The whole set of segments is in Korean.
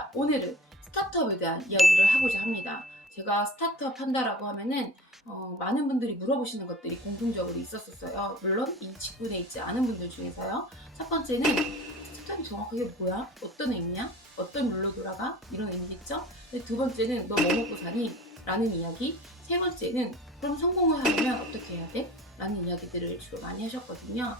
자, 오늘은 스타트업에 대한 이야기를 하고자 합니다. 제가 스타트업 한다라고 하면은 많은 분들이 물어보시는 것들이 공통적으로 있었어요. 물론 이 직군에 있지 않은 분들 중에서요. 첫 번째는 스타트업이 정확하게 뭐야? 어떤 의미야? 어떤 룰로 돌아가? 이런 의미겠죠? 두 번째는 너 뭐 먹고 사니? 라는 이야기. 세 번째는 그럼 성공을 하려면 어떻게 해야 돼? 라는 이야기들을 주로 많이 하셨거든요.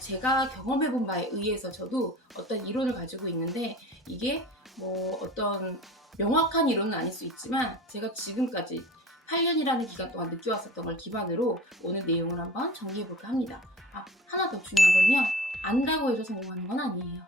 제가 경험해본 바에 의해서 저도 어떤 이론을 가지고 있는데 이게 뭐 어떤 명확한 이론은 아닐 수 있지만 제가 지금까지 8년이라는 기간 동안 느껴왔었던 걸 기반으로 오늘 내용을 한번 정리해볼까 합니다. 하나 더 중요한 건요. 안다고 해서 성공하는 건 아니에요.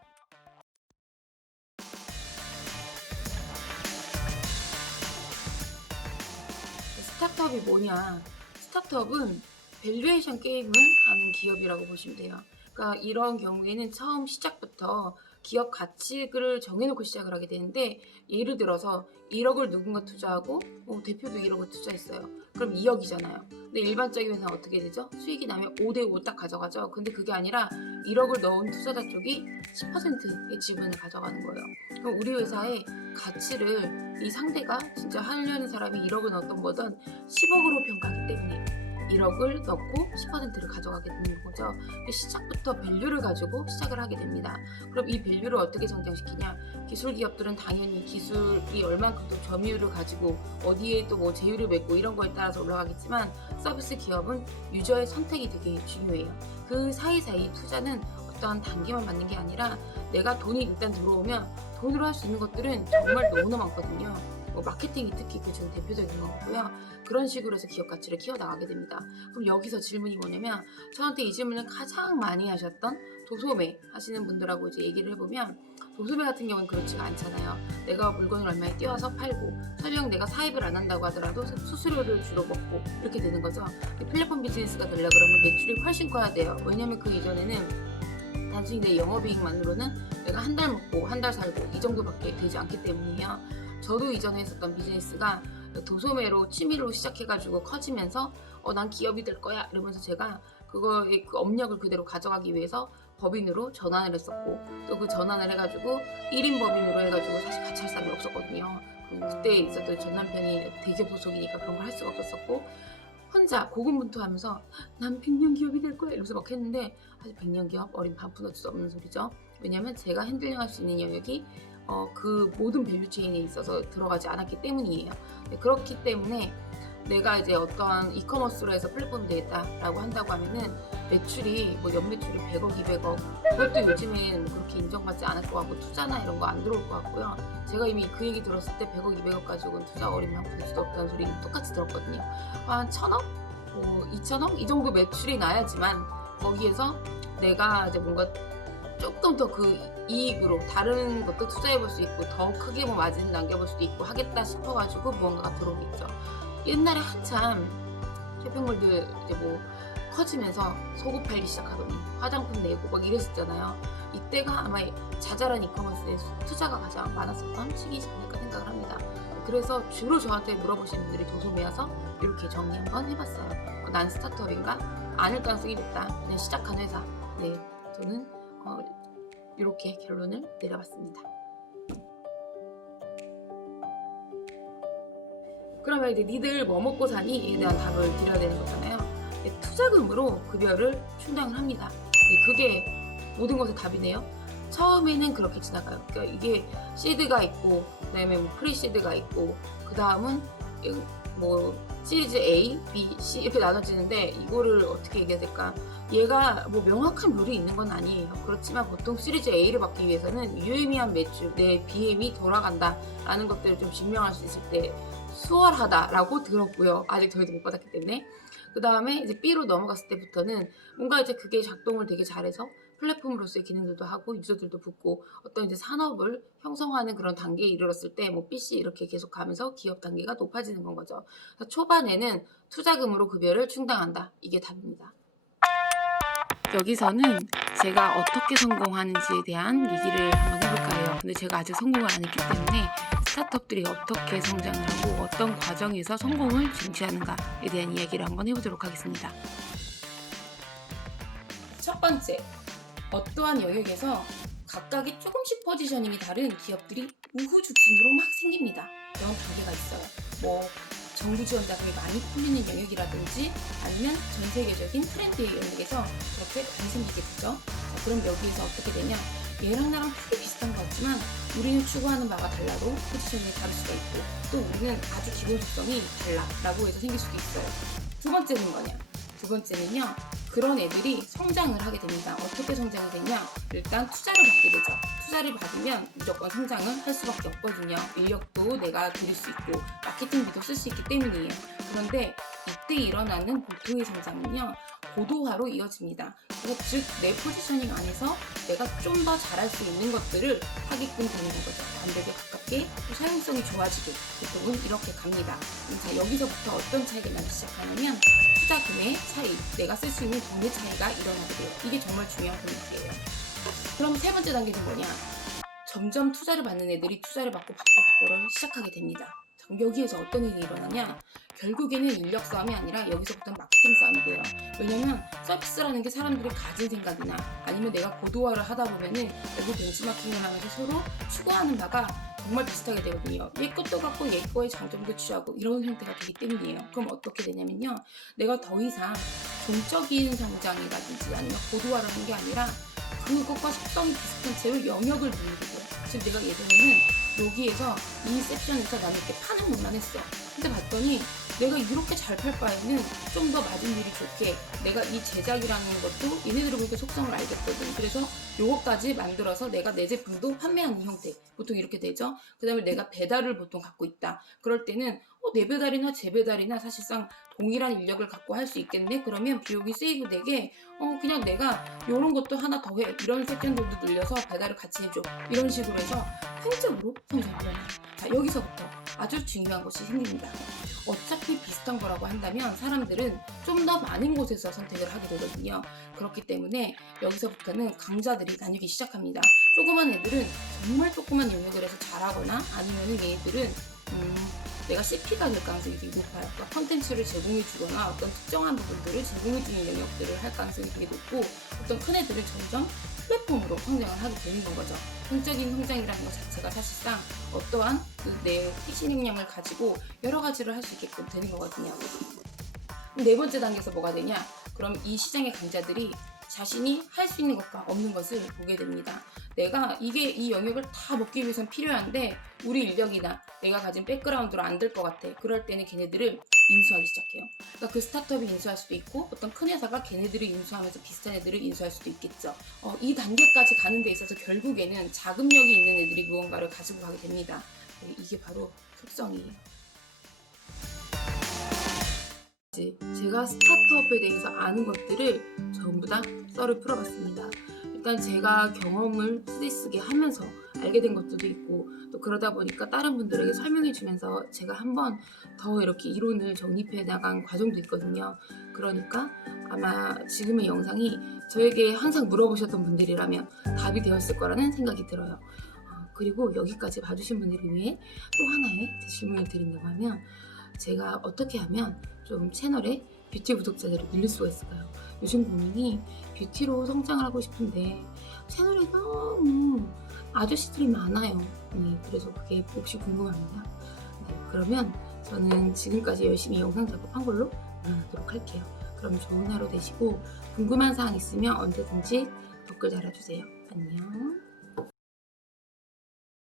스타트업이 뭐냐? 스타트업은 밸류에이션 게임을 하는 기업이라고 보시면 돼요. 그러니까 이런 경우에는 처음 시작부터 기업 가치를 정해놓고 시작을 하게 되는데 예를 들어서 1억을 누군가 투자하고 대표도 1억을 투자했어요. 그럼 2억이잖아요. 근데 일반적인 회사는 어떻게 되죠? 수익이 나면 5대5 딱 가져가죠. 근데 그게 아니라 1억을 넣은 투자자 쪽이 10%의 지분을 가져가는 거예요. 그럼 우리 회사의 가치를 이 상대가 진짜 하려는 사람이 1억을 넣었던 거든 10억으로 평가하기 때문에 1억을 넣고 10%를 가져가게 되는 거죠. 시작부터 밸류를 가지고 시작을 하게 됩니다. 그럼 이 밸류를 어떻게 성장시키냐? 기술 기업들은 당연히 기술이 얼만큼 또 점유율을 가지고 어디에 또 뭐 제휴를 맺고 이런 거에 따라서 올라가겠지만 서비스 기업은 유저의 선택이 되게 중요해요. 그 사이사이 투자는 어떠한 단계만 맞는 게 아니라 내가 돈이 일단 들어오면 돈으로 할 수 있는 것들은 정말 너무나 많거든요. 마케팅이 특히 그 중 대표적인 거고요. 그런 식으로 해서 기업 가치를 키워나가게 됩니다. 그럼 여기서 질문이 뭐냐면 저한테 이 질문을 가장 많이 하셨던 도소매 하시는 분들하고 이제 얘기를 해보면 도소매 같은 경우는 그렇지가 않잖아요. 내가 물건을 얼마에 띄워서 팔고 설령 내가 사입을 안 한다고 하더라도 수수료를 주로 먹고 이렇게 되는 거죠. 플랫폼 비즈니스가 되려고 그러면 매출이 훨씬 커야 돼요. 왜냐면 그 이전에는 단순히 내 영업이익만으로는 내가 한 달 먹고 한 달 살고 이 정도밖에 되지 않기 때문이에요. 저도 이전에 했었던 비즈니스가 도소매로 취미로 시작해가지고 커지면서 난 기업이 될 거야 이러면서 제가 그거의 그 업력을 그대로 가져가기 위해서 법인으로 전환을 했었고 또 그 전환을 해가지고 1인 법인으로 해가지고 사실 같이 할 사람이 없었거든요. 그때 있었던 전 남편이 대기업 소속이니까 그런 걸 할 수가 없었었고 혼자 고군분투하면서 난 100년 기업이 될 거야 이러면서 막 했는데 사실 100년 기업 어린 반푼 어쩔 수 없는 소리죠. 왜냐면 제가 핸들링할 수 있는 영역이 그 모든 밸류체인에 있어서 들어가지 않았기 때문이에요. 그렇기 때문에 내가 이제 어떠한 이커머스로 해서 플랫폼이 되겠다라고 한다고 하면은 매출이 연매출이 100억, 200억 그것도 요즘에는 그렇게 인정받지 않을 것 같고 투자나 이런 거 안 들어올 것 같고요. 제가 이미 그 얘기 들었을 때 100억, 200억 가지고는 투자 어림만 부를 수도 없다는 소리는 똑같이 들었거든요. 한 1000억? 2천억? 이 정도 매출이 나야지만 거기에서 내가 이제 뭔가 조금 더 그 이익으로 다른 것도 투자해볼 수 있고 더 크게 마진 남겨볼 수도 있고 하겠다 싶어가지고 무언가가 들어오겠죠. 옛날에 한참 쇼핑몰들 이제 커지면서 속옷 팔기 시작하더니 화장품 내고 막 이랬었잖아요. 이때가 아마 자잘한 이커머스에 투자가 가장 많았었던 시기이지 않을까 생각을 합니다. 그래서 주로 저한테 물어보시는 분들이 도소매여서 이렇게 정리 한번 해봤어요. 난 스타트업인가? 아닐 가능성이 높다. 그냥 시작한 회사. 네, 저는 이렇게 결론을 내려봤습니다. 그러면 이제 니들 뭐 먹고 사니?에 대한 답을 드려야 되는 거잖아요. 투자금으로 급여를 충당을 합니다. 그게 모든 것의 답이네요. 처음에는 그렇게 지나가요. 그러니까 이게 시드가 있고 그다음에 프리시드가 있고 그 다음은 시리즈 A, B, C 이렇게 나눠지는데 이거를 어떻게 얘기해야 될까? 얘가 명확한 룰이 있는 건 아니에요. 그렇지만 보통 시리즈 A를 받기 위해서는 유의미한 매출, 내 BM이 돌아간다라는 것들을 좀 증명할 수 있을 때 수월하다라고 들었고요. 아직 저희도 못 받았기 때문에. 그 다음에 이제 B로 넘어갔을 때부터는 뭔가 이제 그게 작동을 되게 잘해서 플랫폼으로서의 기능들도 하고 유저들도 붙고 어떤 이제 산업을 형성하는 그런 단계에 이르렀을 때 BC 이렇게 계속 가면서 기업 단계가 높아지는 건 거죠. 그래서 초반에는 투자금으로 급여를 충당한다. 이게 답입니다. 여기서는 제가 어떻게 성공하는지에 대한 얘기를 한번 해볼까 해요. 근데 제가 아직 성공을 안 했기 때문에 스타트업들이 어떻게 성장을 하고 어떤 과정에서 성공을 쟁취하는가에 대한 이야기를 한번 해보도록 하겠습니다. 첫 번째, 어떠한 영역에서 각각의 조금씩 포지셔닝이 다른 기업들이 우후죽순으로 막 생깁니다. 이런 단계가 있어요. 뭐 정부 지원 자금이 많이 풀리는 영역이라든지 아니면 전 세계적인 트렌드의 영역에서 그렇게 많이 생기게 되죠. 자, 그럼 여기에서 어떻게 되냐? 얘랑 나랑 크게 비슷한 것 같지만 우리는 추구하는 바가 달라도 포지셔닝이 다를 수가 있고 또 우리는 아주 기본 속성이 달라라고 해서 생길 수도 있어요. 두 번째는 뭐냐? 두 번째는요. 그런 애들이 성장을 하게 됩니다. 어떻게 성장이 되냐? 일단 투자를 받게 되죠. 투자를 받으면 무조건 성장을 할 수밖에 없거든요. 인력도 내가 들일 수 있고 마케팅비도 쓸 수 있기 때문이에요. 그런데 이때 일어나는 보통의 성장은요. 고도화로 이어집니다. 즉 내 포지셔닝 안에서 내가 좀 더 잘할 수 있는 것들을 하게끔 되는 거죠. 반대로 가깝게 또 사용성이 좋아지게 보통은 이렇게 갑니다. 자, 여기서부터 어떤 차이가 나기 시작하냐면 투자금의 차이, 내가 쓸 수 있는 돈의 차이가 일어나게 돼요. 이게 정말 중요한 포인트예요. 그럼 세 번째 단계는 뭐냐? 점점 투자를 받는 애들이 투자를 받고 받고를 시작하게 됩니다. 여기에서 어떤 일이 일어나냐? 결국에는 인력 싸움이 아니라 여기서부터는 마케팅 싸움이 돼요. 왜냐면 서비스라는 게 사람들이 가진 생각이나 아니면 내가 고도화를 하다 보면은 결국 벤치마킹을 하면서 서로 추구하는 바가 정말 비슷하게 되거든요. 얘 것도 갖고 얘 거의 장점도 취하고 이런 형태가 되기 때문이에요. 그럼 어떻게 되냐면요. 내가 더 이상 종적인 성장이라든지 아니면 고도화를 하는 게 아니라 그것과 속성이 비슷한 채로 영역을 누리게 돼요. 지금 내가 예전에는 여기에서 이 섹션에서 나는 이렇게 파는 것만 했어. 근데 봤더니 내가 이렇게 잘 팔 바에는 좀 더 마진율이 좋게 내가 이 제작이라는 것도 얘네들을 보니까 속성을 알겠거든. 그래서 요거까지 만들어서 내가 내 제품도 판매하는 형태. 보통 이렇게 되죠. 그 다음에 내가 배달을 보통 갖고 있다. 그럴 때는 내 배달이나 제 배달이나 사실상 동일한 인력을 갖고 할 수 있겠네. 그러면 비용이 세이브 되게 그냥 내가 이런 것도 하나 더 해. 이런 섹션들도 늘려서 배달을 같이 해줘. 이런 식으로 해서 획적으로 성장을 해요. 자, 여기서부터 아주 중요한 것이 생깁니다. 어차피 비슷한 거라고 한다면 사람들은 좀 더 많은 곳에서 선택을 하게 되거든요. 그렇기 때문에 여기서부터는 강자들이 나뉘기 시작합니다. 조그만 애들은 정말 조그만 영역을 해서 잘하거나 아니면은 얘들은 내가 CP가 될 가능성이 되게 높아요. 그러니까 컨텐츠를 제공해주거나 어떤 특정한 부분들을 제공해주는 영역들을 할 가능성이 되게 높고 어떤 큰 애들은 점점 플랫폼으로 성장을 하게 되는 건 거죠. 성적인 성장이라는 것 자체가 사실상 어떠한 내 핵심 역량을 가지고 여러 가지를 할 수 있게끔 되는 거거든요. 네 번째 단계에서 뭐가 되냐? 그럼 이 시장의 강자들이 자신이 할 수 있는 것과 없는 것을 보게 됩니다. 내가 이 영역을 다 먹기 위해선 필요한데 우리 인력이나 내가 가진 백그라운드로 안 될 것 같아. 그럴 때는 걔네들을 인수하기 시작해요. 그러니까 그 스타트업이 인수할 수도 있고 어떤 큰 회사가 걔네들을 인수하면서 비슷한 애들을 인수할 수도 있겠죠. 이 단계까지 가는 데 있어서 결국에는 자금력이 있는 애들이 무언가를 가지고 가게 됩니다. 이게 바로 속성이에요. 제가 스타트업에 대해서 아는 것들을 전부 다 썰을 풀어봤습니다. 일단 제가 경험을 쓰게 하면서 알게 된 것들도 있고 또 그러다 보니까 다른 분들에게 설명해 주면서 제가 한번 더 이렇게 이론을 정립해 나간 과정도 있거든요. 그러니까 아마 지금의 영상이 저에게 항상 물어보셨던 분들이라면 답이 되었을 거라는 생각이 들어요. 그리고 여기까지 봐주신 분들을 위해 또 하나의 제 질문을 드린다고 하면 제가 어떻게 하면 좀 채널에 뷰티 구독자들을 늘릴 수가 있을까요? 요즘 고민이 뷰티로 성장을 하고 싶은데 채널에 너무 아저씨들이 많아요. 네, 그래서 그게 혹시 궁금합니다. 네, 그러면 저는 지금까지 열심히 영상 작업한 걸로 물러나도록 할게요. 그럼 좋은 하루 되시고 궁금한 사항 있으면 언제든지 댓글 달아주세요. 안녕.